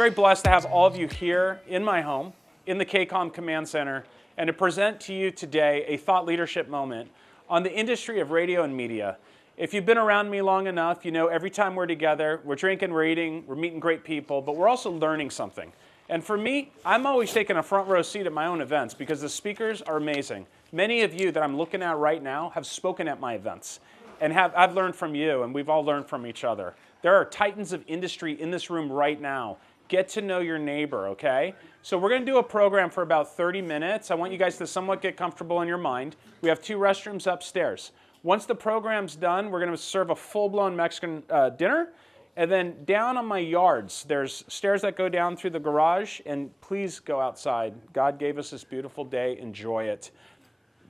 very blessed to have all of you here in my home, in the KCOM Command Center, and to present to you today a thought leadership moment on the industry of radio and media. If you've been around me long enough, you know every time we're together, we're drinking, we're eating, we're meeting great people, but we're also learning something. And for me, I'm always taking a front row seat at my own events because the speakers are amazing. Many of you that I'm looking at right now have spoken at my events, and I've learned from you, and we've all learned from each other. There are titans of industry in this room right now. Get to know your neighbor, okay? So we're going to do a program for about 30 minutes. I want you guys to somewhat get comfortable in your mind. We have 2 restrooms upstairs. Once the program's done, we're going to serve a full-blown Mexican dinner. And then down on my yards, there's stairs that go down through the garage. And please go outside. God gave us this beautiful day. Enjoy it.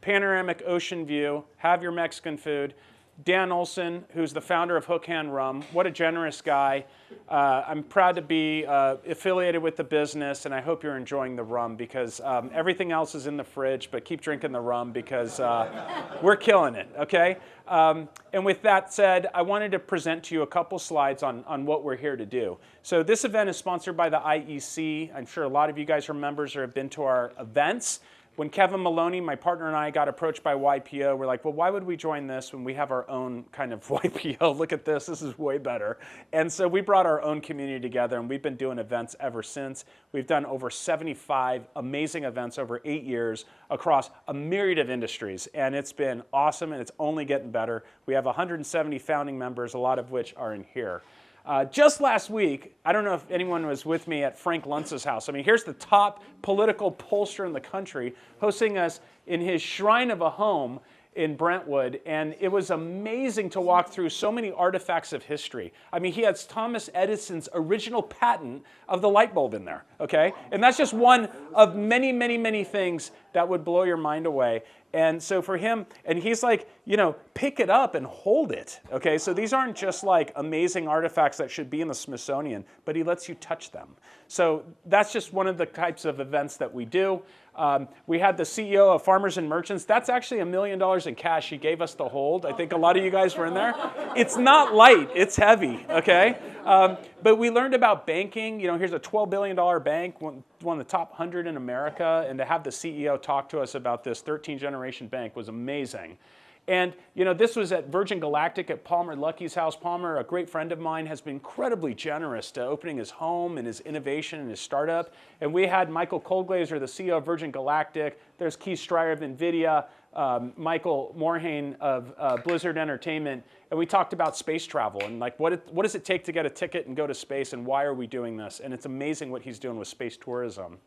Panoramic ocean view. Have your Mexican food. Dan Olson, who's the founder of Hook Hand Rum. What a generous guy. I'm proud to be affiliated with the business, and I hope you're enjoying the rum because everything else is in the fridge, but keep drinking the rum because we're killing it, okay? And with that said, I wanted to present to you a couple slides on what we're here to do. So this event is sponsored by the IEC. I'm sure a lot of you guys are members or have been to our events. When Kevin Maloney, my partner, and I got approached by YPO, we're like, well, why would we join this when we have our own kind of YPO? Look at this is way better. And so we brought our own community together, and we've been doing events ever since. We've done over 75 amazing events over 8 years across a myriad of industries, and it's been awesome, and it's only getting better. We have 170 founding members, a lot of which are in here. Just last week, I don't know if anyone was with me at Frank Luntz's house. I mean, here's the top political pollster in the country hosting us in his shrine of a home in Brentwood, and it was amazing to walk through so many artifacts of history. I mean, he has Thomas Edison's original patent of the light bulb in there, okay? And that's just one of many, many, many things that would blow your mind away. And so for him, and he's like, you know, pick it up and hold it, okay? So these aren't just like amazing artifacts that should be in the Smithsonian, but he lets you touch them. So that's just one of the types of events that we do. We had the CEO of Farmers and Merchants. That's actually $1 million in cash he gave us to hold. I think a lot of you guys were in there. It's not light, it's heavy, okay? But we learned about banking. You know, here's a $12 billion bank, one of the top 100 in America, and to have the CEO talk to us about this 13-generation bank was amazing. And, you know, this was at Virgin Galactic at Palmer Luckey's house. Palmer, a great friend of mine, has been incredibly generous to opening his home and his innovation and his startup. And we had Michael Colglazer, the CEO of Virgin Galactic. There's Keith Stryer of NVIDIA, Michael Morhaime of Blizzard Entertainment. And we talked about space travel and like what does it take to get a ticket and go to space and why are we doing this? And it's amazing what he's doing with space tourism.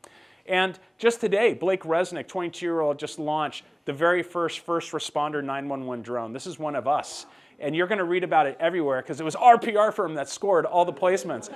And just today, Blake Resnick, 22-year-old, just launched the very first responder 911 drone. This is one of us. And you're going to read about it everywhere because it was our PR firm that scored all the placements.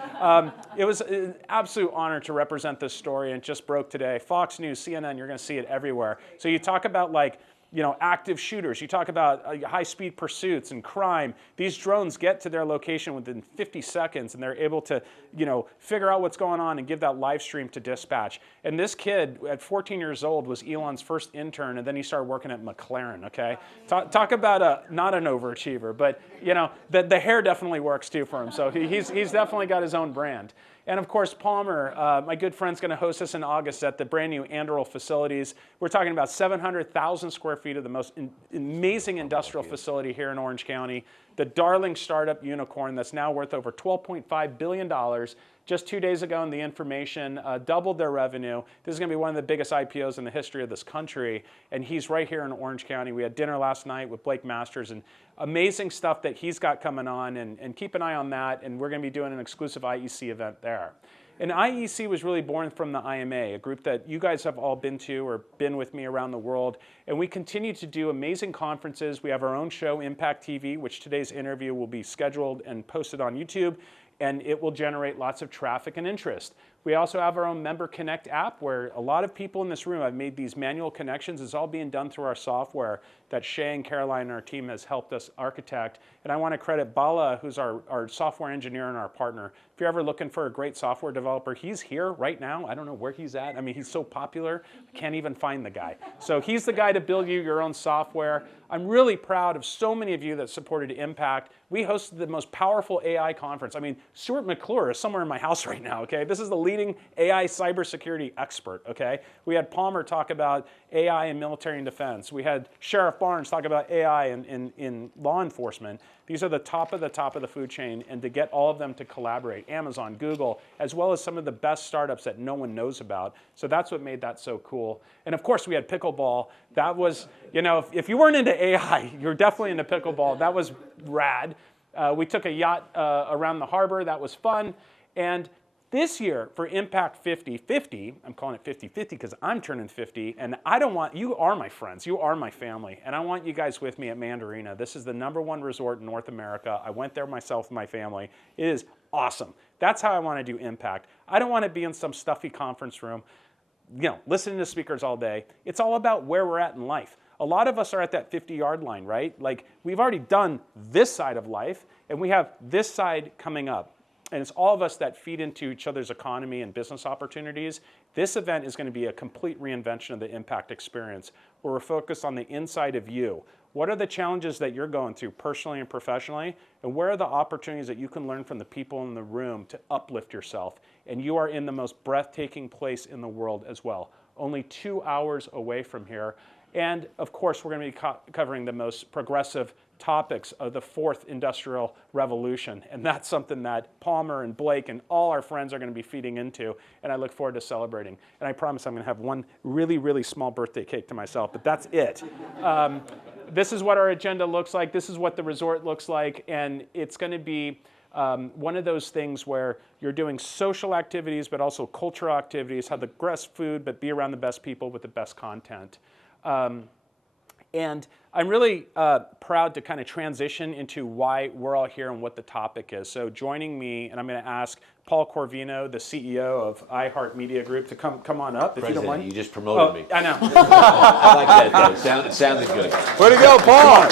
It was an absolute honor to represent this story, and it just broke today. Fox News, CNN, you're going to see it everywhere. So you talk about like, you know, active shooters. You talk about high-speed pursuits and crime. These drones get to their location within 50 seconds, and they're able to, you know, figure out what's going on and give that live stream to dispatch. And this kid, at 14 years old, was Elon's first intern, and then he started working at McLaren, okay? Talk about not an overachiever, but, you know, the hair definitely works, too, for him. So he's definitely got his own brand. And of course, Palmer, my good friend's going to host us in August at the brand new Anderl facilities. We're talking about 700,000 square feet of the most amazing industrial facility here in Orange County. The darling startup unicorn that's now worth over $12.5 billion. Just 2 days ago in the information, doubled their revenue. This is going to be one of the biggest IPOs in the history of this country, and he's right here in Orange County. We had dinner last night with Blake Masters, and amazing stuff that he's got coming on, and keep an eye on that, and we're going to be doing an exclusive IEC event there. And IEC was really born from the IMA, a group that you guys have all been to or been with me around the world. And we continue to do amazing conferences. We have our own show, Impact TV, which today's interview will be scheduled and posted on YouTube, and it will generate lots of traffic and interest. We also have our own Member Connect app where a lot of people in this room have made these manual connections. It's all being done through our software that Shay and Caroline and our team has helped us architect. And I want to credit Bala, who's our software engineer and our partner. If you're ever looking for a great software developer, he's here right now. I don't know where he's at. I mean, he's so popular, I can't even find the guy. So he's the guy to build you your own software. I'm really proud of so many of you that supported Impact. We hosted the most powerful AI conference. I mean, Stuart McClure is somewhere in my house right now, okay? This is the leading AI cybersecurity expert, okay? We had Palmer talk about AI in military and defense. We had Sheriff Barnes talk about AI in law enforcement. These are the top of the food chain, and to get all of them to collaborate, Amazon, Google, as well as some of the best startups that no one knows about. So that's what made that so cool. And of course, we had pickleball. That was, you know, if you weren't into AI, you're definitely into pickleball. That was rad. We took a yacht around the harbor. That was fun. And this year for Impact 50-50, I'm calling it 50-50 because I'm turning 50, and I don't want, you are my friends, you are my family, and I want you guys with me at Mandarina. This is the #1 resort in North America. I went there myself and my family. It is awesome. That's how I want to do Impact. I don't want to be in some stuffy conference room, you know, listening to speakers all day. It's all about where we're at in life. A lot of us are at that 50-yard line, right? Like, we've already done this side of life, and we have this side coming up. And it's all of us that feed into each other's economy and business opportunities. This event is going to be a complete reinvention of the Impact experience, where we're focused on the inside of you. What are the challenges that you're going through personally and professionally? And where are the opportunities that you can learn from the people in the room to uplift yourself? And you are in the most breathtaking place in the world as well. Only 2 hours away from here. And of course, we're going to be covering the most progressive topics of the 4th industrial revolution. And that's something that Palmer and Blake and all our friends are going to be feeding into. And I look forward to celebrating. And I promise I'm going to have one really, really small birthday cake to myself, but that's it. This is what our agenda looks like. This is what the resort looks like. And it's going to be one of those things where you're doing social activities, but also cultural activities, have the best food, but be around the best people with the best content. And I'm really proud to kind of transition into why we're all here and what the topic is. So joining me, and I'm going to ask Paul Corvino, the CEO of iHeartMedia Group, to come on up, if you don't mind. You just promoted me. I know. I like that, though. It sounded good. Way to go, Paul!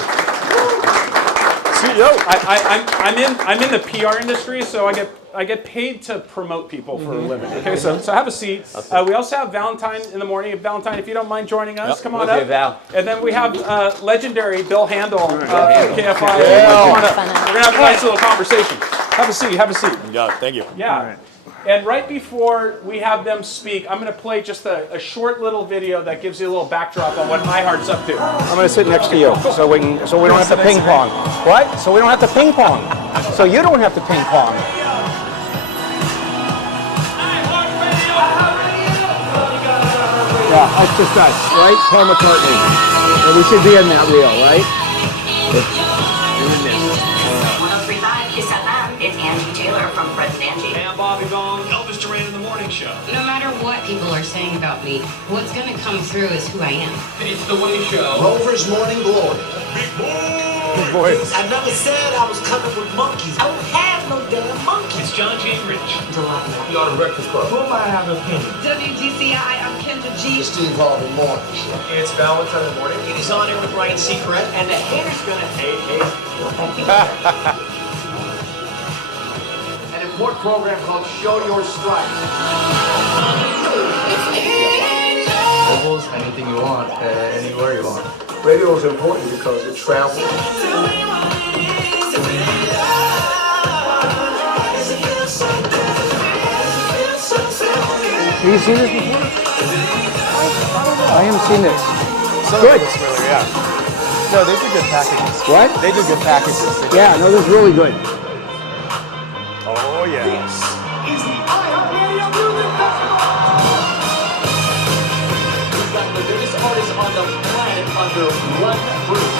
CEO. I'm in the PR industry, so I get paid to promote people for a living. Okay, so have a seat. We also have Valentine in the morning. Valentine, if you don't mind joining us, come on up. Val. And then we have legendary Bill Handel from KFI. Yeah. We're gonna have a nice little conversation. Have a seat. Have a seat. Yeah, thank you. Yeah. And right before we have them speak, I'm going to play just a short little video that gives you a little backdrop on what iHeart's up to. I'm going to sit next to you so we don't have to ping pong. What? So we don't have to ping pong. So you don't have to ping pong. Yeah, that's just us, right? Paul McCartney. And we should be in that reel, right? 103.5 Kiss FM. It's Angie Taylor from Fred and Angie. Hey, I'm Bobby Bone. Elvis Duran in the morning show. No matter what people are saying about me, what's going to come through is who I am. It's the Woody Show. Rover's Morning Glory. Big Boy. I never said I was coming with monkeys. I don't have no damn monkeys. It's John J. Rich. You are the Breakfast Club. Who might have an opinion? WGCI, I'm Kendra G. Steve Harvey Morning. It's Valentine in the morning. It is on air with Ryan Seacrest, and the haters gonna hate. An important program called Show Your Stripes. Levels, anything you want, anywhere you want. Radio is important because it travels. Have you seen this before? I haven't seen this. Good. Yeah. No, they do good packages. What? They do good packages. Yeah, no, this is really good. Oh, yeah. This is the iHeartMedia Music Festival. We've got the biggest artists on the planet under one roof.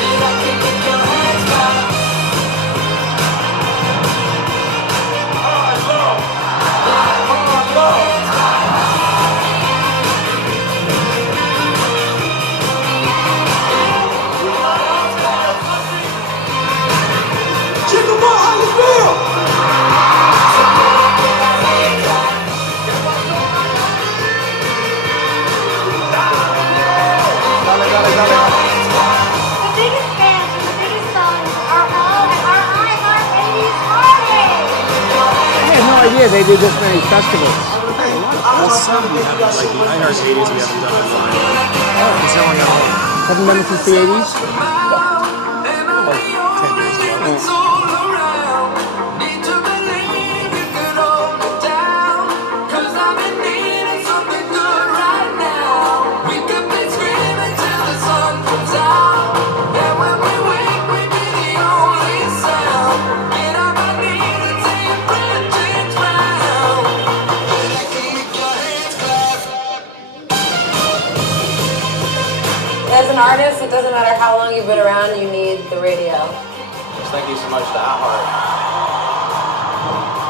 Jingle ball, how you feel? The biggest fans and the biggest songs are all at our iHeartMedia party. I had no idea they did this many festivals. Well, some we haven't, like the iHeartMedias we haven't done online. It's only on Haven't done it since the 80s? like 10 years ago. an artist, it doesn't matter how long you've been around, you need the radio. Just thank you so much to iHeart.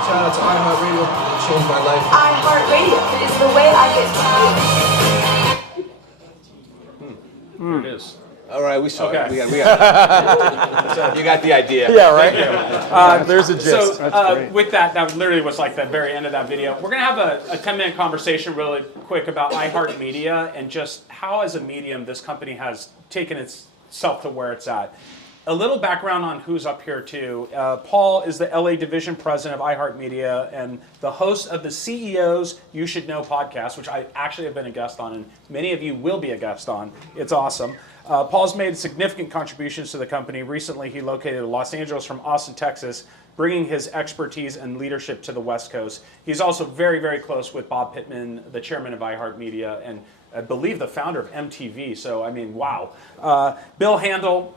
Shout out to iHeartMedia. It changed my life. iHeartRadio is the way I get to you. There it is. All right, we saw Okay. it. We got you got the idea. Yeah, right? There's a gist. So with that literally was like the very end of that video. We're going to have a 10-minute conversation really quick about iHeartMedia and just how as a medium this company has taken itself to where it's at. A little background on who's up here too. Paul is the LA division president of iHeartMedia and the host of the CEOs You Should Know podcast, which I actually have been a guest on, and many of you will be a guest on. It's awesome. Paul's made significant contributions to the company. Recently, he located in Los Angeles from Austin, Texas, bringing his expertise and leadership to the West Coast. He's also very, very close with Bob Pittman, the chairman of iHeartMedia, and I believe the founder of MTV. So, I mean, wow. Bill Handel,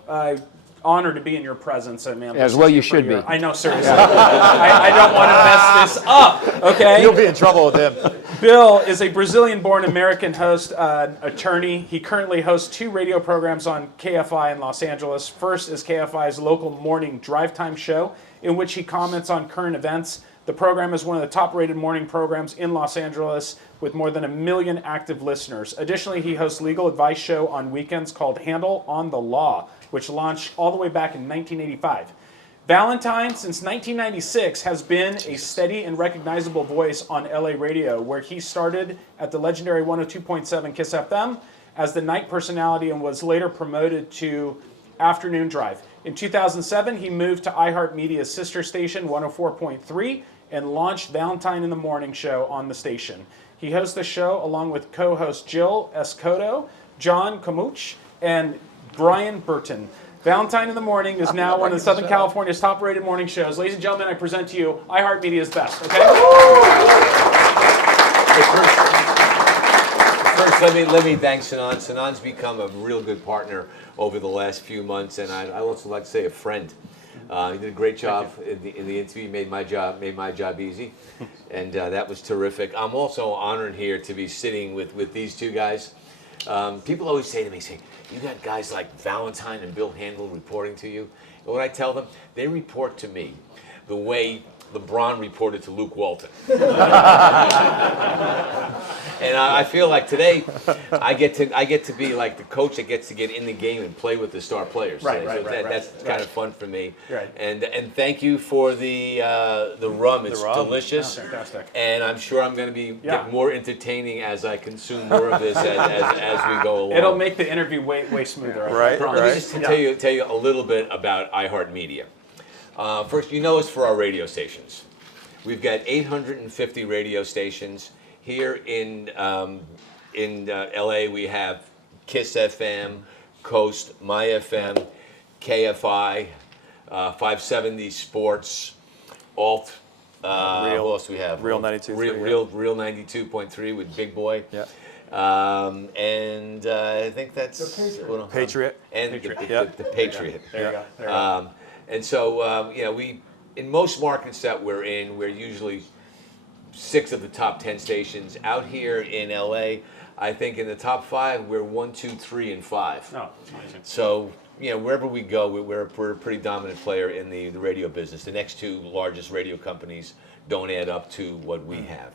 honored to be in your presence, man. As well you should be. I know, seriously. I don't want to mess this up, okay? You'll be in trouble with him. Bill is a Brazilian-born American host, attorney. He currently hosts 2 radio programs on KFI in Los Angeles. First is KFI's local morning drive time show, in which he comments on current events. The program is one of the top-rated morning programs in Los Angeles with more than 1 million active listeners. Additionally, he hosts a legal advice show on weekends called Handel on the Law, which launched all the way back in 1985. Valentine, since 1996, has been a steady and recognizable voice on LA radio, where he started at the legendary 102.7 KISS FM as the night personality and was later promoted to afternoon drive. In 2007, he moved to iHeartMedia's sister station, 104.3, and launched Valentine in the Morning show on the station. He hosts the show along with co-host Jill Escoto, John Camuch, and Brian Burton. Valentine in the Morning is now one of Southern California's top-rated morning shows. Ladies and gentlemen, I present to you iHeartMedia's best, okay? First, let me thank Sinan. Sinan's become a real good partner over the last few months, and I also like to say a friend. He did a great job in the interview. Made my job easy, and that was terrific. I'm also honored here to be sitting with these two guys. People always say to me, you got guys like Valentine and Bill Handel reporting to you. And what I tell them, they report to me the way LeBron reported to Luke Walton. And I feel like today I get to be like the coach that gets to get in the game and play with the star players. That's kind of fun for me. Right. And thank you for the rum. It's delicious. Oh, fantastic. And I'm sure I'm going to be get more entertaining as I consume more of this as we go along. It'll make the interview way smoother. Right. Let me just tell you a little bit about iHeartMedia. First, you know us for our radio stations. We've got 850 radio stations. Here in LA, we have KISS FM, Coast, My FM, KFI, 570 Sports, Alt. Who else do we have? Real 92.3. Real 92.3 with Big Boy. Yeah. And I think that's Patriot. And Patriot. the Patriot. There you go. And so, we in most markets that we're in, we're usually 6 of the top 10 stations. Out here in LA, I think in the top 5, we're 1, 2, 3, and 5. Oh, that's amazing. So, wherever we go, we're a pretty dominant player in the radio business. The next 2 largest radio companies don't add up to what we have.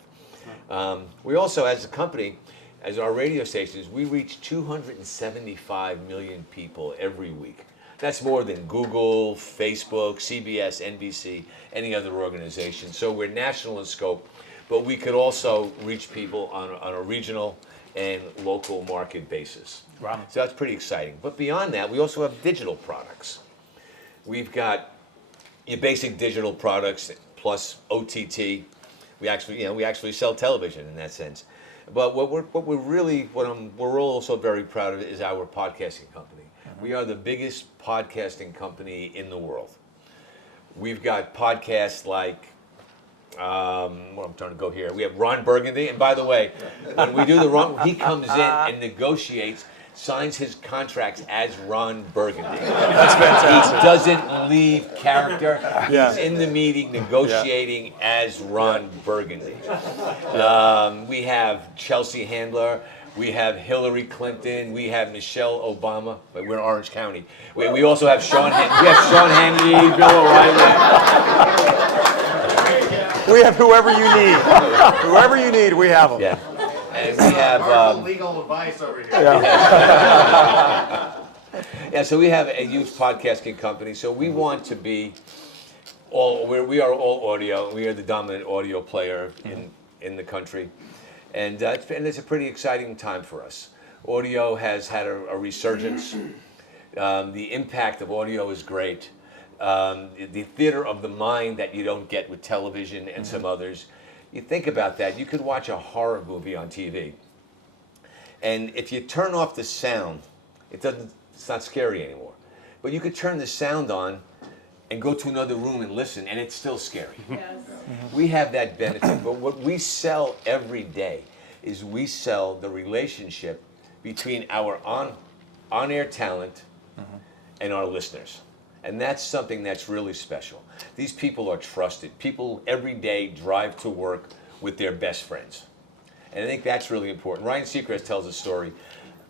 We also, as a company, as our radio stations, we reach 275 million people every week. That's more than Google, Facebook, CBS, NBC, any other organization. So we're national in scope, but we could also reach people on a regional and local market basis. Wow. So that's pretty exciting. But beyond that, we also have digital products. We've got your basic digital products plus OTT. We actually sell television in that sense. But we're also very proud of is our podcasting company. We are the biggest podcasting company in the world. We've got podcasts like, I'm trying to go here. We have Ron Burgundy, and by the way, when we do he comes in and negotiates, signs his contracts as Ron Burgundy. That's fantastic. He doesn't leave character. He's in the meeting negotiating as Ron Burgundy. We have Chelsea Handler. We have Hillary Clinton. We have Michelle Obama. But we're in Orange County. We also have Sean Hannity, Bill O'Reilly. We have whoever you need. Whoever you need, we have them. Yeah. And we have legal advice over here. yeah, so we have a huge podcasting company. So we want to be we are all audio. We are the dominant audio player in the country, and it's a pretty exciting time for us. Audio has had a resurgence. The impact of audio is great. The theater of the mind that you don't get with television and some others. You think about that. You could watch a horror movie on TV, and if you turn off the sound, it's not scary anymore. But you could turn the sound on and go to another room and listen, and it's still scary. Yes. We have that benefit, but what we sell every day is we sell the relationship between our on-air talent and our listeners. And that's something that's really special. These people are trusted. People every day drive to work with their best friends. And I think that's really important. Ryan Seacrest tells a story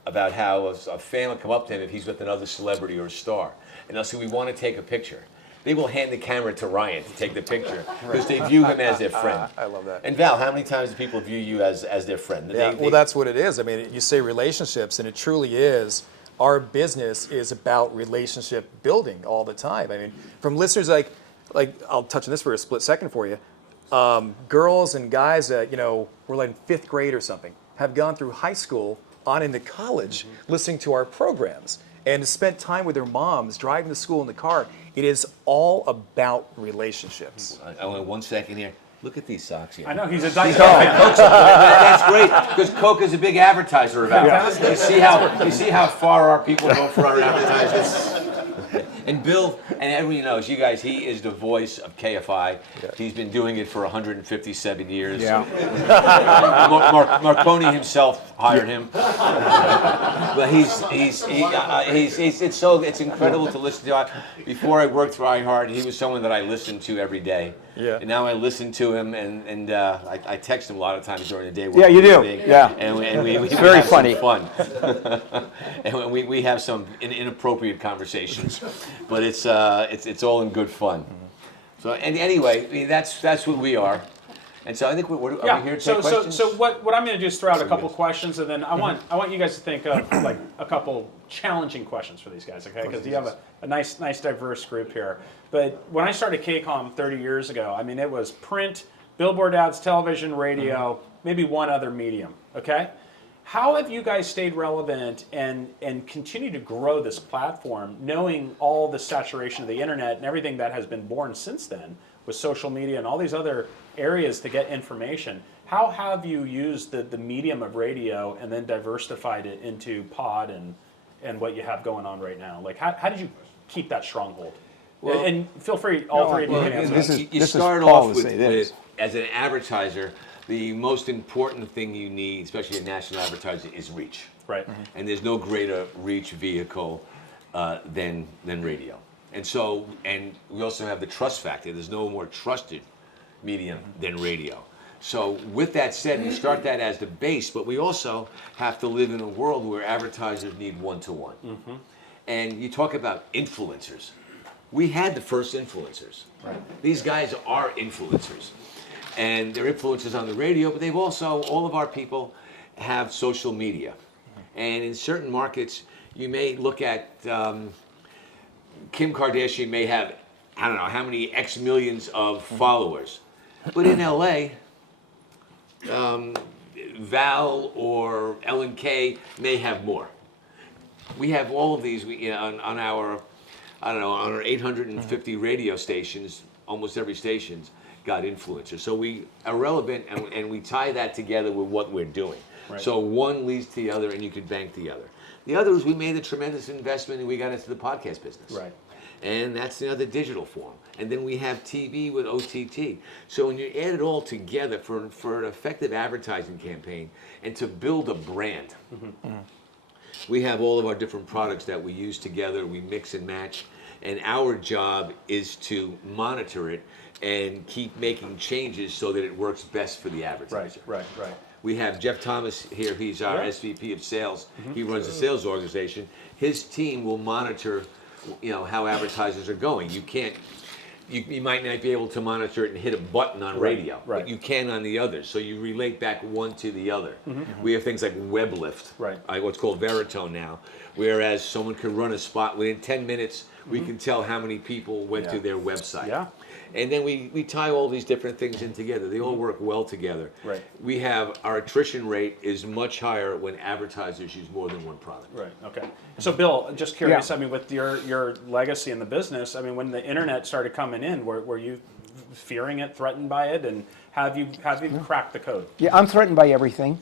about how a fan will come up to him if he's with another celebrity or a star. And they'll say, we want to take a picture. They will hand the camera to Ryan to take the picture because they view him as their friend. I love that. And Val, how many times do people view you as their friend? Well, that's what it is. I mean, you say relationships, and it truly is. Our business is about relationship building all the time. I mean, from listeners like I'll touch on this for a split second for you. Girls and guys that were like in 5th grade or something have gone through high school on into college listening to our programs and spent time with their moms driving to school in the car. It is all about relationships. I want 1 second here. Look at these socks here. I know, he's a Diet Coke. That's great, because Coke is a big advertiser of ours. You see how far our people go for our advertisements? And Bill, and everybody knows, you guys, he is the voice of KFI. Yeah. He's been doing it for 157 years. Yeah. Marconi himself hired him. But it's incredible to listen to. Before I worked for iHeart, he was someone that I listened to every day. Yeah. And now I listen to him, and I text him a lot of times during the day. Yeah, you do. Yeah. And we it's very have funny. Some fun. And we have some inappropriate conversations, but it's all in good fun. So and anyway, that's what we are. And so I think are we here to take questions? So what I'm going to do is throw out a couple questions, and then I want you guys to think of like a couple challenging questions for these guys, okay? Because you have a nice diverse group here. But when I started KCOM 30 years ago, I mean, it was print, billboard ads, television, radio, maybe one other medium, okay? How have you guys stayed relevant and continue to grow this platform, knowing all the saturation of the internet and everything that has been born since then with social media and all these other areas to get information? How have you used the medium of radio and then diversified it into pod and what you have going on right now? Like, how did you keep that stronghold? Well, and feel free, all three of you can answer. You start off with, as an advertiser, the most important thing you need, especially a national advertiser, is reach. Right. And there's no greater reach vehicle than radio. And so, and we also have the trust factor. There's no more trusted medium than radio. So with that said, we start that as the base, but we also have to live in a world where advertisers need one-to-one. And you talk about influencers. We had the first influencers. Right. These guys are influencers. And they're influencers on the radio, but they've also, all of our people have social media. And in certain markets, you may look at Kim Kardashian may have, I don't know, how many X millions of followers. But in LA, Val or Ellen K may have more. We have all of these on our, on our 850 radio stations, almost every station's got influencers. So we are relevant, and we tie that together with what we're doing. Right. So one leads to the other, and you can bank the other. The other is we made a tremendous investment, and we got into the podcast business. Right. And that's the other digital form. And then we have TV with OTT. So when you add it all together for an effective advertising campaign and to build a brand, we have all of our different products that we use together, we mix and match, and our job is to monitor it and keep making changes so that it works best for the advertiser. Right. We have Jeff Thomas here. He's our SVP of sales. He runs the sales organization. His team will monitor, how advertisers are going. You might not be able to monitor it and hit a button on radio, but you can on the others. So you relate back one to the other. We have things like WebLift, what's called Veritone now, whereas someone could run a spot within 10 minutes. We can tell how many people went to their website. Yeah. And then we tie all these different things in together. They all work well together. Right. We have our attrition rate is much higher when advertisers use more than one product. Right. Okay. So Bill, just curious. I mean, with your legacy in the business, I mean, when the internet started coming in, were you fearing it, threatened by it, and have you cracked the code? Yeah, I'm threatened by everything.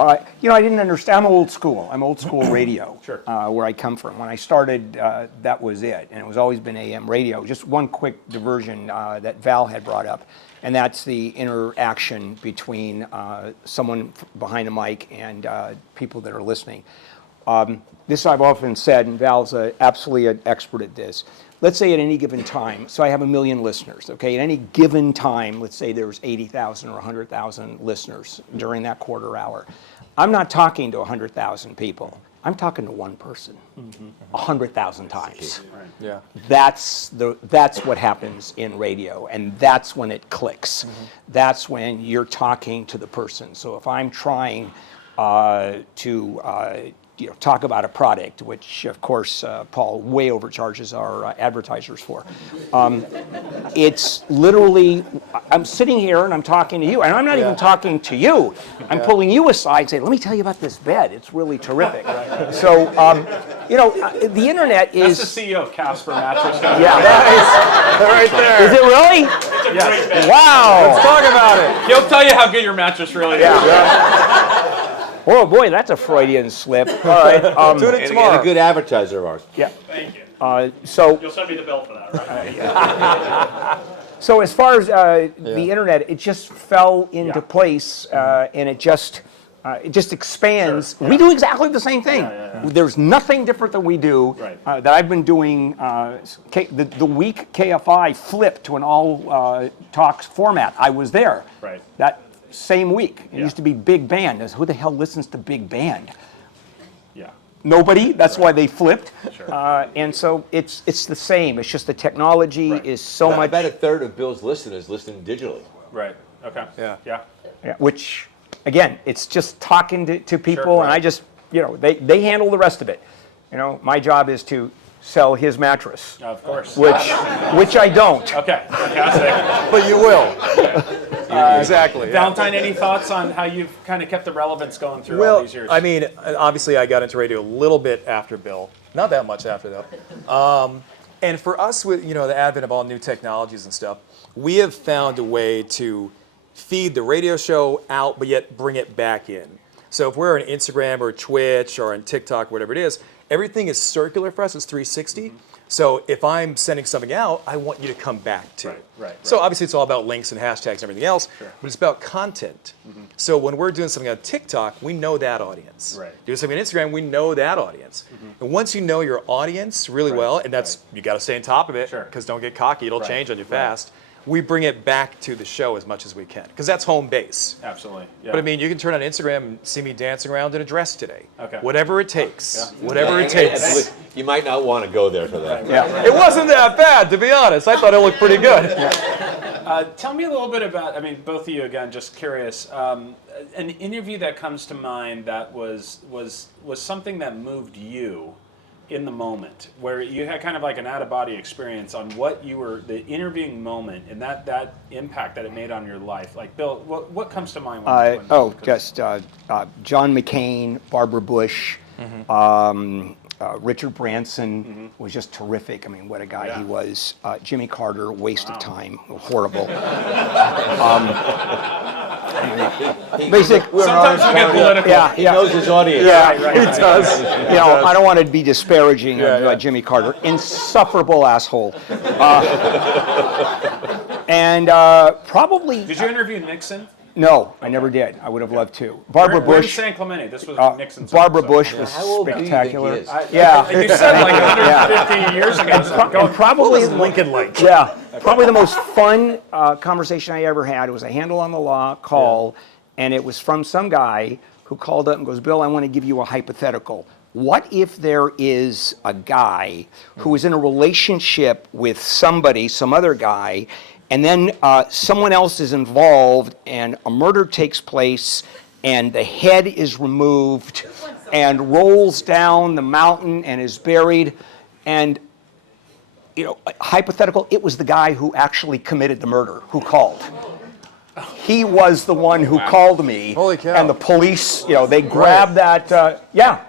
I didn't understand. I'm old school. I'm old school radio, where I come from. When I started, that was it, and it was always been AM radio. Just one quick diversion that Val had brought up, and that's the interaction between someone behind a mic and people that are listening. This I've often said, and Val's absolutely an expert at this. Let's say at any given time, so I have 1 million listeners, okay? At any given time, let's say there's 80,000 or 100,000 listeners during that quarter hour. I'm not talking to 100,000 people. I'm talking to one person 100,000 times. Yeah. That's what happens in radio, and that's when it clicks. That's when you're talking to the person. So if I'm trying to talk about a product, which of course Paul way overcharges our advertisers for. It's literally, I'm sitting here and I'm talking to you, and I'm not even talking to you. I'm pulling you aside and saying, let me tell you about this bed. It's really terrific. So, the internet is... That's the CEO of Casper Mattress. Yeah, that is right there. Is it really? Yes. Wow. Let's talk about it. He'll tell you how good your mattress really is. Oh boy, that's a Freudian slip. All right. Tune in tomorrow. And a good advertiser of ours. Yeah. Thank you. You'll send me the bill for that, right? So as far as the internet, it just fell into place, and it just expands. Sure. We do exactly the same thing. There's nothing different than we do that I've been doing. The week KFI flipped to an all talks format. I was there. Right. That same week. It used to be Big Band. Who the hell listens to Big Band? Yeah. Nobody. That's why they flipped. Sure. And so it's the same. It's just the technology is so much. I bet a third of Bill's listeners listen digitally. Right. Okay. Yeah. Which, again, it's just talking to people, and I just, they handle the rest of it. My job is to sell his mattress. Of course. Which I don't. Okay. Fantastic. But you will. Exactly. Valentine, any thoughts on how you've kind of kept the relevance going through all these years? I mean, obviously I got into radio a little bit after Bill. Not that much after, though. And for us, with the advent of all new technologies and stuff, we have found a way to feed the radio show out, but yet bring it back in. So if we're on Instagram or Twitch or on TikTok, whatever it is, everything is circular for us. It's 360. So if I'm sending something out, I want you to come back to. Right. So obviously it's all about links and hashtags and everything else, but it's about content. So when we're doing something on TikTok, we know that audience. Right. Doing something on Instagram, we know that audience. And once you know your audience really well, and that's you got to stay on top of it, because don't get cocky, it'll change on you fast. We bring it back to the show as much as we can, because that's home base. Absolutely. Yeah. But I mean, you can turn on Instagram and see me dancing around in a dress today. Okay. Whatever it takes. Whatever it takes. You might not want to go there for that. Yeah. It wasn't that bad, to be honest. I thought it looked pretty good. Tell me a little bit about, both of you again, just curious, an interview that comes to mind that was something that moved you in the moment, where you had kind of like an out-of-body experience on what you were, the interviewing moment, and that impact that it made on your life. Like, Bill, what comes to mind? John McCain, Barbara Bush, Richard Branson was just terrific. I mean, what a guy he was. Jimmy Carter, waste of time, horrible. Sometimes we get political. He knows his audience. He does. I don't want to be disparaging of Jimmy Carter. Insufferable asshole. And probably... Did you interview Nixon? No, I never did. I would have loved to. Barbara We're in Bush. San Clemente. This was Nixon's. Barbara so. Bush was How old do you think he spectacular. is? Yeah. You said like 150 years ago. And probably Lincoln like? Yeah, probably the most fun conversation I ever had was a Handle on the Law call, and it was from some guy who called up and goes, Bill, I want to give you a hypothetical. What if there is a guy who is in a relationship with somebody, some other guy, and then someone else is involved and a murder takes place and the head is removed and rolls down the mountain and is buried, and hypothetical, it was the guy who actually committed the murder who called. He was the one who called me. Holy cow. And the police, they grabbed that, yeah.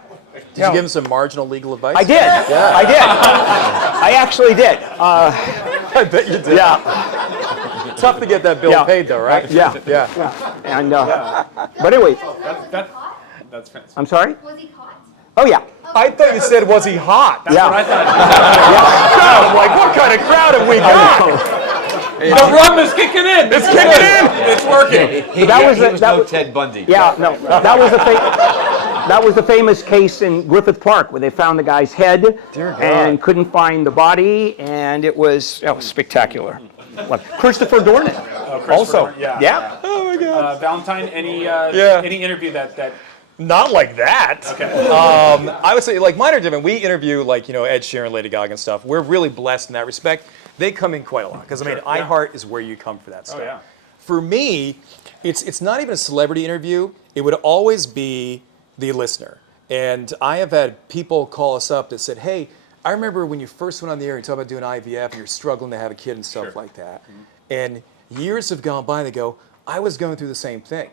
Did you give him some marginal legal advice? I did. Yeah. I did. I actually did. I bet you did. Yeah. Tough to get that bill paid, though, right? Yeah. Yeah. And, but anyway, That's fantastic. I'm sorry? Was he caught? Oh, yeah. I thought you said, was he hot? That's what I thought. I'm like, what kind of crowd have we got? The rum is kicking in. It's kicking in. It's working. He was no Ted Bundy. Yeah, no, that was the famous case in Griffith Park where they found the guy's head and couldn't find the body, and it was spectacular. Christopher Dornan. Also, Dornan, yeah. Yeah. Oh my God. Valentine, any interview that Not like that. Okay. I would say, like, mine are different. We interview, like, Ed Sheeran, Lady Gaga and stuff. We're really blessed in that respect. They come in quite a lot because iHeart is where you come for that stuff. Oh, yeah. For me, it's not even a celebrity interview. It would always be the listener. And I have had people call us up that said, hey, I remember when you first went on the air, you talked about doing IVF, and you're struggling to have a kid and stuff like that. Mm-hmm. And years have gone by, and they go, I was going through the same thing.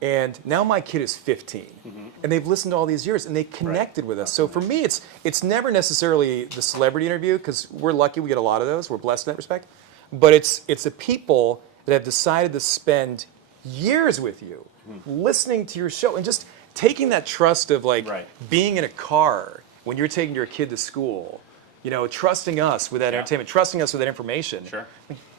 And now my kid is 15, and they've listened to all these years, and they connected with us. So for me, it's never necessarily the celebrity interview, because we're lucky we get a lot of those. We're blessed in that respect. But it's the people that have decided to spend years with you, listening to your show, and just taking that trust of being in a car when you're taking your kid to school, trusting us with that entertainment, trusting us with that information. Sure.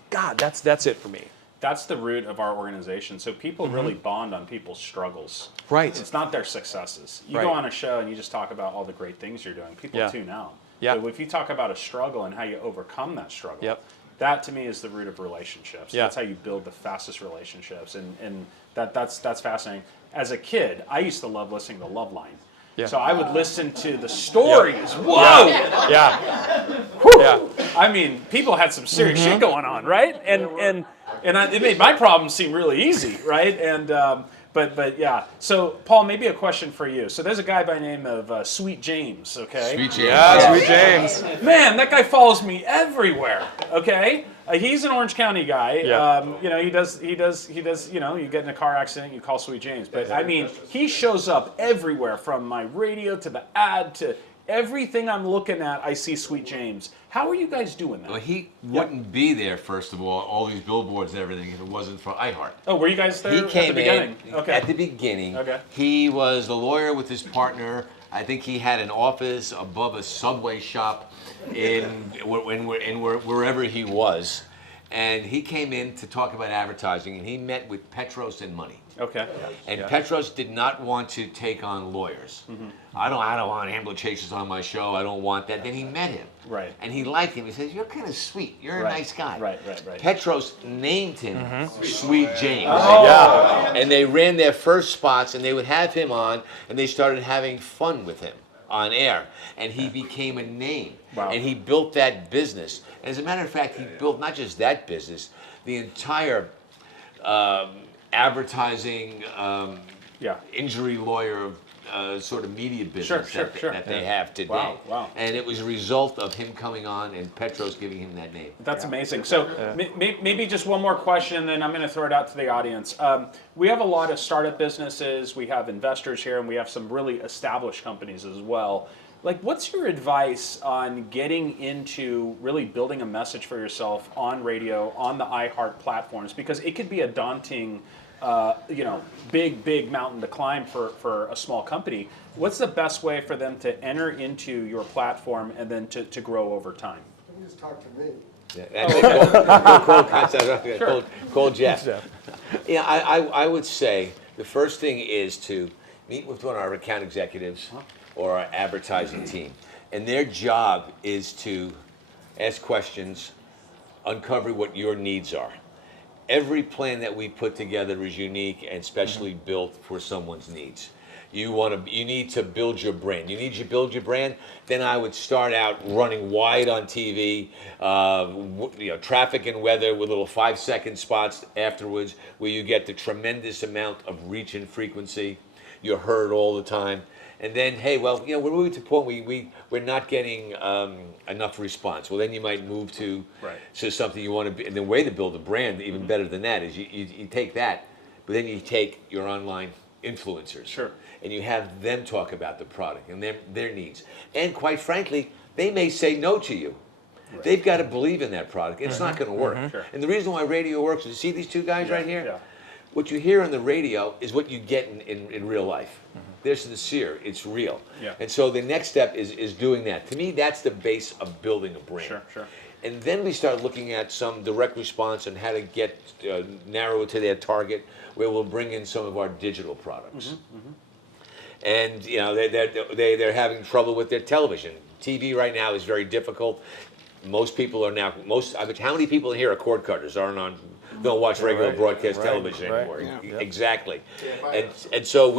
God, that's it for me. That's the root of our organization. So people really bond on people's struggles. Right. It's not their successes. You go on a show and you just talk about all the great things you're doing. People tune out. Yeah. But if you talk about a struggle and how you overcome that struggle, that to me is the root of relationships. Yeah. That's how you build the fastest relationships. And that's fascinating. As a kid, I used to love listening to Loveline. Yeah. So I would listen to the stories. Whoa! Yeah. I mean, people had some serious shit going on, right? And it made my problem seem really easy, right? And but yeah. So Paul, maybe a question for you. So there's a guy by the name of Sweet James. Okay. Sweet James. Yeah, Sweet James. Man, that guy follows me everywhere. Okay. He's an Orange County guy. Yeah. He does. You get in a car accident, you call Sweet James. But I mean, he shows up everywhere, from my radio to the ad to everything I'm looking at. I see Sweet James. How are you guys doing that? Well, he wouldn't be there, first of all these billboards and everything, if it wasn't for iHeart. Oh, were you guys there He came at the beginning? at the beginning. Okay. He was the lawyer with his partner. I think he had an office above a Subway shop wherever he was. And he came in to talk about advertising, and he met with Petros and money. Okay. And Petros did not want to take on lawyers. I don't want ambulances on my show. I don't want that. Then he met him. Right. And he liked him. He says, you're kind of sweet. You're a nice guy. Right. Petros named him Sweet James. Oh. Yeah. And they ran their first spots, and they would have him on, and they started having fun with him on air. And he became a name. Wow. And he built that business. As a matter of fact, he built not just that business, the entire advertising, injury lawyer sort of media business that they have today. Wow. And it was a result of him coming on and Petros giving him that name. That's amazing. So maybe just one more question, and then I'm going to throw it out to the audience. We have a lot of startup businesses. We have investors here, and we have some really established companies as well. Like, what's your advice on getting into really building a message for yourself on radio, on the iHeart platforms? Because it could be a daunting, big mountain to climb for a small company. What's the best way for them to enter into your platform and then to grow over time? You just talk to me. Call Jeff. Yeah, I would say the first thing is to meet with one of our account executives or our advertising team. And their job is to ask questions, uncover what your needs are. Every plan that we put together is unique and specially built for someone's needs. You need to build your brand. You need to build your brand. Then I would start out running wide on TV, traffic and weather with little 5-second spots afterwards, where you get the tremendous amount of reach and frequency. You're heard all the time. And then, hey, well, we're moving to the point we're not getting enough response. Well, then you might move to something you want to be. And the way to build a brand, even better than that, is you take that, but then you take your online influencers. Sure. And you have them talk about the product and their needs. And quite frankly, they may say no to you. Right. They've got to believe in that product. It's not going to work. Sure. And the reason why radio works is, you see these two guys right here? Yeah. What you hear on the radio is what you get in real life. They're sincere. It's real. Yeah. And so the next step is doing that. To me, that's the base of building a brand. Sure, sure. And then we start looking at some direct response and how to get narrow to their target, where we'll bring in some of our digital products. And they're having trouble with their television. TV right now is very difficult. Most people are now how many people here are cord cutters? Don't watch regular broadcast television anymore. Yeah. Exactly. And so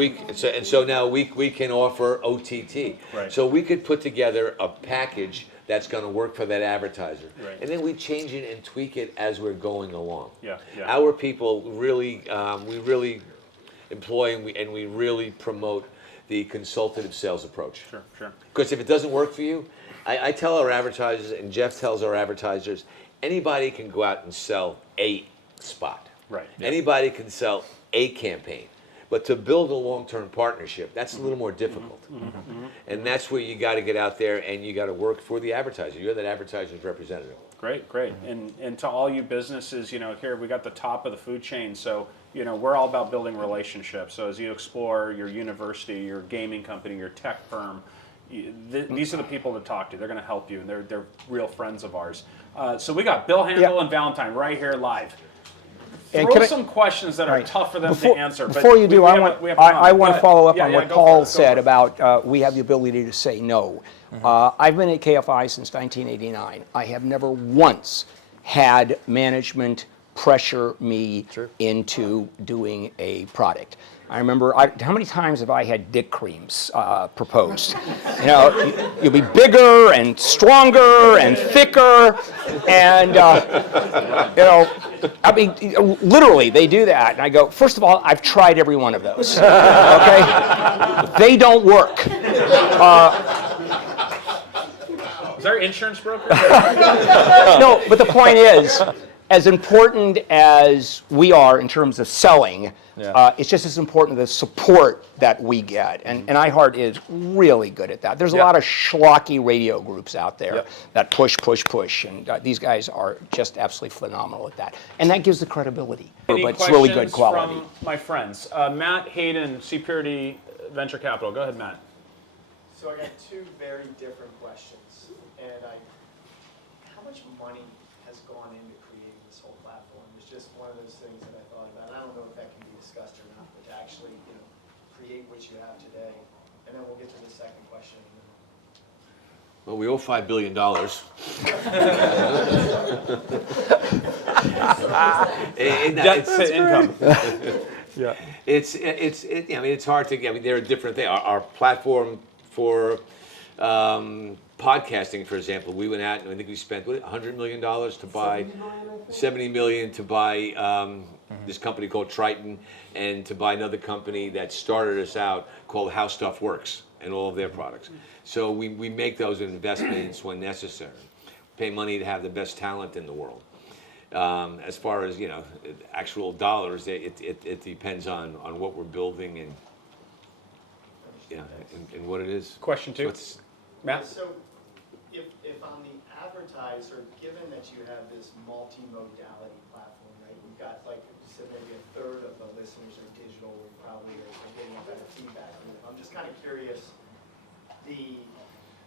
now we can offer OTT. Right. So we could put together a package that's going to work for that advertiser. Right. And then we change it and tweak it as we're going along. Yeah. Our people really, we really employ and we really promote the consultative sales approach. Sure. Because if it doesn't work for you, I tell our advertisers, and Jeff tells our advertisers, anybody can go out and sell a spot. Right. Yeah. Anybody can sell a campaign. But to build a long-term partnership, that's a little more difficult. And that's where you got to get out there and you got to work for the advertiser. You're that advertiser's representative. Great. And to all you businesses, here we got the top of the food chain. So, we're all about building relationships. So as you explore your university, your gaming company, your tech firm, these are the people to talk to. They're going to help you, and they're real friends of ours. So we got Bill Handel and Valentine right here live. Throw some questions that are tough for them to answer. Before you do, I want to follow up on what Paul said about we have the ability to say no. I've been at KFI since 1989. I have never once had management pressure me into doing a product. I remember, how many times have I had dick creams proposed? You'll be bigger and stronger and thicker, and literally they do that, and I go, first of all, I've tried every one of those. Okay, they don't work. Is there an insurance broker? No, but the point is, as important as we are in terms of selling, it's just as important the support that we get. And iHeart is really good at that. There's a lot of schlocky radio groups out there that push. And these guys are just absolutely phenomenal at that. And that gives the credibility. Any but it's really good quality. From my friends. Matt Hayden, Sea Purity Venture Capital. Go ahead, Matt. So I got two very different questions. And how much money has gone into creating this whole platform? It's just one of those things that I thought about. I don't know if that can be discussed or not, but to actually, create what you have today. And then we'll get to the second question. Well, we owe $5 billion. That's income. Yeah. It's hard to get. There are different things. Our platform for podcasting, for example, we went out and I think we spent $100 million to buy, $70 million to buy this company called Triton, and to buy another company that started us out called How Stuff Works and all of their products. So we make those investments when necessary. Pay money to have the best talent in the world. As far as actual dollars, it depends on what we're building and what it is. Question two. Matt? So if on the advertiser, given that you have this multimodality platform, right? You've got, like you said, maybe a third of the listeners are digital, we probably are getting a better feedback from them. I'm just kind of curious, the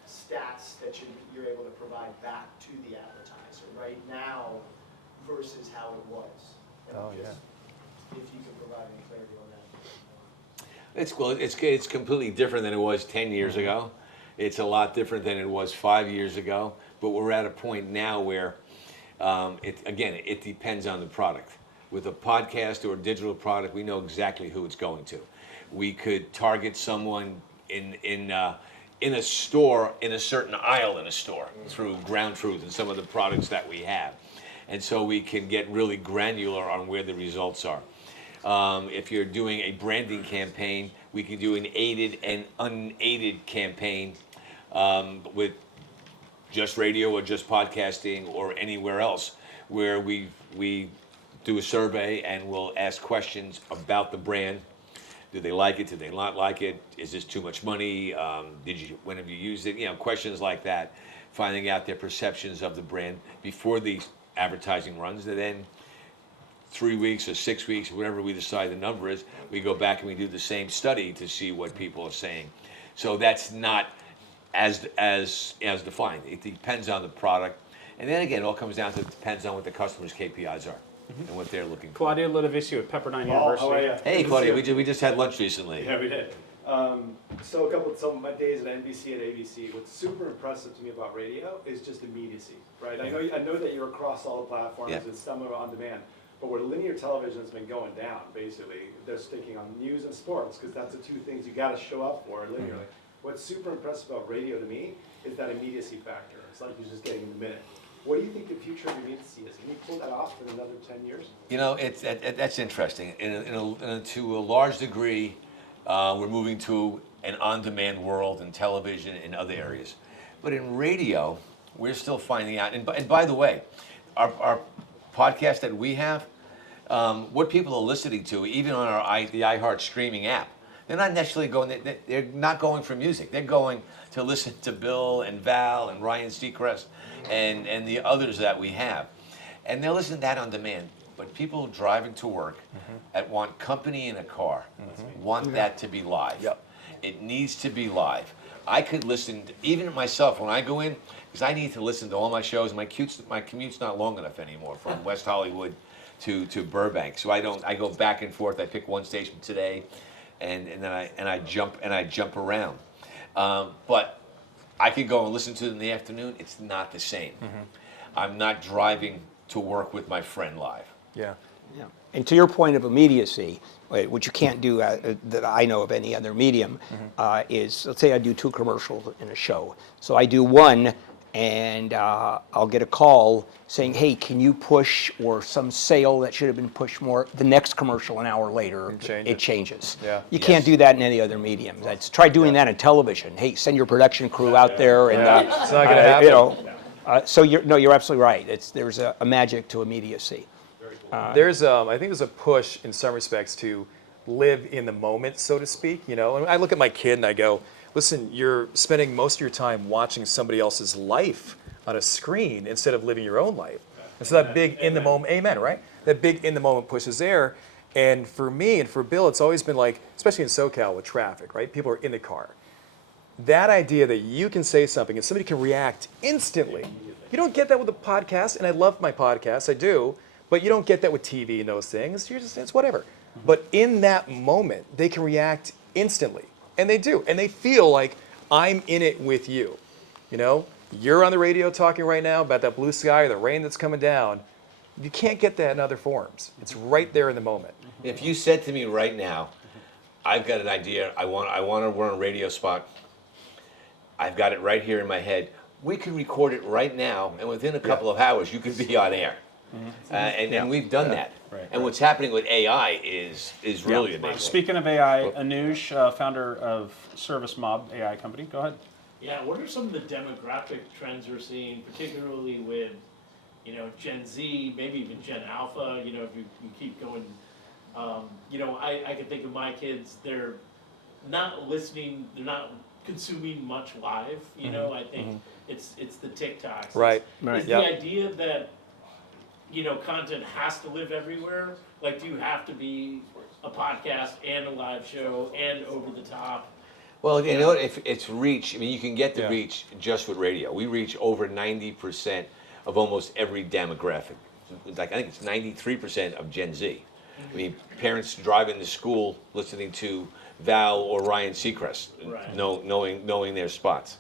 stats that you're able to provide back to the advertiser. right now versus how it was? And just if you can provide any clarity on that. It's completely different than it was 10 years ago. It's a lot different than it was 5 years ago. But we're at a point now where, it depends on the product. With a podcast or a digital product, we know exactly who it's going to. We could target someone in a store, in a certain aisle in a store, through Ground Truth and some of the products that we have. And so we can get really granular on where the results are. If you're doing a branding campaign, we can do an aided and unaided campaign with just radio or just podcasting or anywhere else, where we do a survey and we'll ask questions about the brand. Do they like it? Do they not like it? Is this too much money? When have you used it? Questions like that, finding out their perceptions of the brand before the advertising runs. And then 3 weeks or 6 weeks, whatever we decide the number is, we go back and we do the same study to see what people are saying. So that's not as defined. It depends on the product. And then again, it all comes down to, it depends on what the customer's KPIs are. And what they're looking for. Claudia Ludovisi with Pepperdine University. How are you? Hey, Claudia, we just had lunch recently. Yeah, we did. So some of my days at NBC and ABC, what's super impressive to me about radio is just immediacy, right? I know that you're across all the platforms and some are on demand, but where linear television has been going down, basically, they're sticking on news and sports because that's the two things you got to show up for linearly. What's super impressive about radio to me is that immediacy factor. It's like you're just getting the minute. What do you think the future of immediacy is? Can you pull that off in another 10 years? That's interesting. To a large degree, we're moving to an on-demand world in television and other areas. But in radio, we're still finding out. And by the way, our podcast that we have, what people are listening to, even on the iHeart streaming app, they're not necessarily they're not going for music. They're going to listen to Bill and Val and Ryan Seacrest and the others that we have. And they'll listen to that on demand. But people driving to work that want company in a car want that to be live. Yep. It needs to be live. I could listen, even myself, when I go in, because I need to listen to all my shows. My commute's not long enough anymore from West Hollywood to Burbank. So I go back and forth. I pick one station today, and then I jump around. But I could go and listen to it in the afternoon. It's not the same. I'm not driving to work with my friend live. Yeah. And to your point of immediacy, which you can't do that I know of any other medium, is, let's say I do 2 commercials in a show. So I do one, and I'll get a call saying, hey, can you push, or some sale that should have been pushed more, the next commercial an hour later, it changes. Yeah. You can't do that in any other medium. Try doing that in television. Hey, send your production crew out there. And, it's not going to happen. So you're absolutely right. There's a magic to immediacy. I think there's a push in some respects to live in the moment, so to speak. And I look at my kid and I go, listen, you're spending most of your time watching somebody else's life on a screen instead of living your own life. And so that big in the moment, amen, right? That big in the moment push is there. And for me and for Bill, it's always been like, especially in SoCal with traffic, right? People are in the car. That idea that you can say something and somebody can react instantly. You don't get that with a podcast, and I love my podcast, I do, but you don't get that with TV and those things. It's whatever. But in that moment, they can react instantly. And they do. And they feel like, I'm in it with you. You're on the radio talking right now about that blue sky or the rain that's coming down. You can't get that in other forms. It's right there in the moment. If you said to me right now, I've got an idea, I want to run a radio spot, I've got it right here in my head, we could record it right now, and within a couple of hours, you could be on air. And we've done that. Right. And what's happening with AI is really amazing. Speaking of AI, Anuj, founder of Service Mob AI company, go ahead. Yeah, what are some of the demographic trends you're seeing, particularly with, Gen Z, maybe even Gen Alpha, if you keep going, I can think of my kids, they're not listening, they're not consuming much live, I think it's the TikToks. Right. It's the idea that, content has to live everywhere. Like, do you have to be a podcast and a live show and over the top? Well, if it's reach, you can get the reach just with radio. We reach over 90% of almost every demographic. Like, I think it's 93% of Gen Z. I mean, parents driving to school listening to Val or Ryan Seacrest, Right. knowing their spots.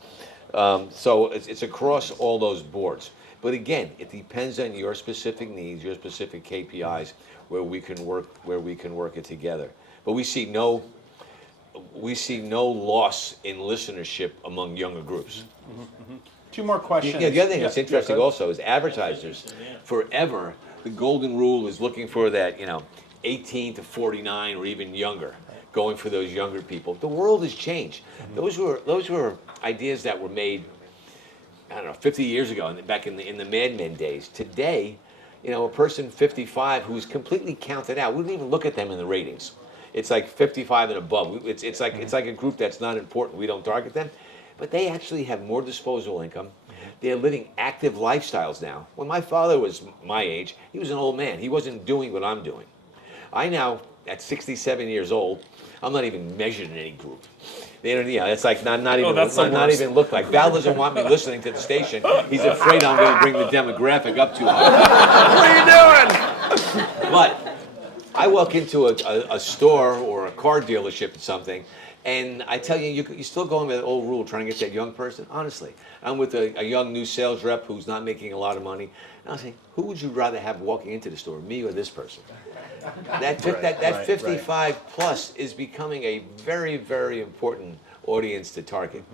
So it's across all those boards. But again, it depends on your specific needs, your specific KPIs, where we can work it together. But we see no loss in listenership among younger groups. Two more questions. Yeah, the other thing that's interesting go ahead. also is advertisers. Forever, the golden rule is looking for that 18 to 49 or even younger, going for those younger people. The world has changed. Those were ideas that were made, I don't know, 50 years ago, back in the Mad Men days. Today, a person 55 who's completely counted out, we don't even look at them in the ratings. It's like 55 and above. It's like a group that's not important. We don't target them, but they actually have more disposable income. They're living active lifestyles now. When my father was my age, he was an old man. He wasn't doing what I'm doing. I now, at 67 years old, I'm not even measured in any group. They don't, it's like not even look like. Val doesn't want me listening to the station. He's afraid I'm going to bring the demographic up too high. What are you doing? But I walk into a store or a car dealership or something, and I tell you still going with the old rule, trying to get that young person. Honestly, I'm with a young new sales rep who's not making a lot of money, and I'll say, who would you rather have walking into the store, me or this person? That 55 plus is becoming a very, very important audience to target.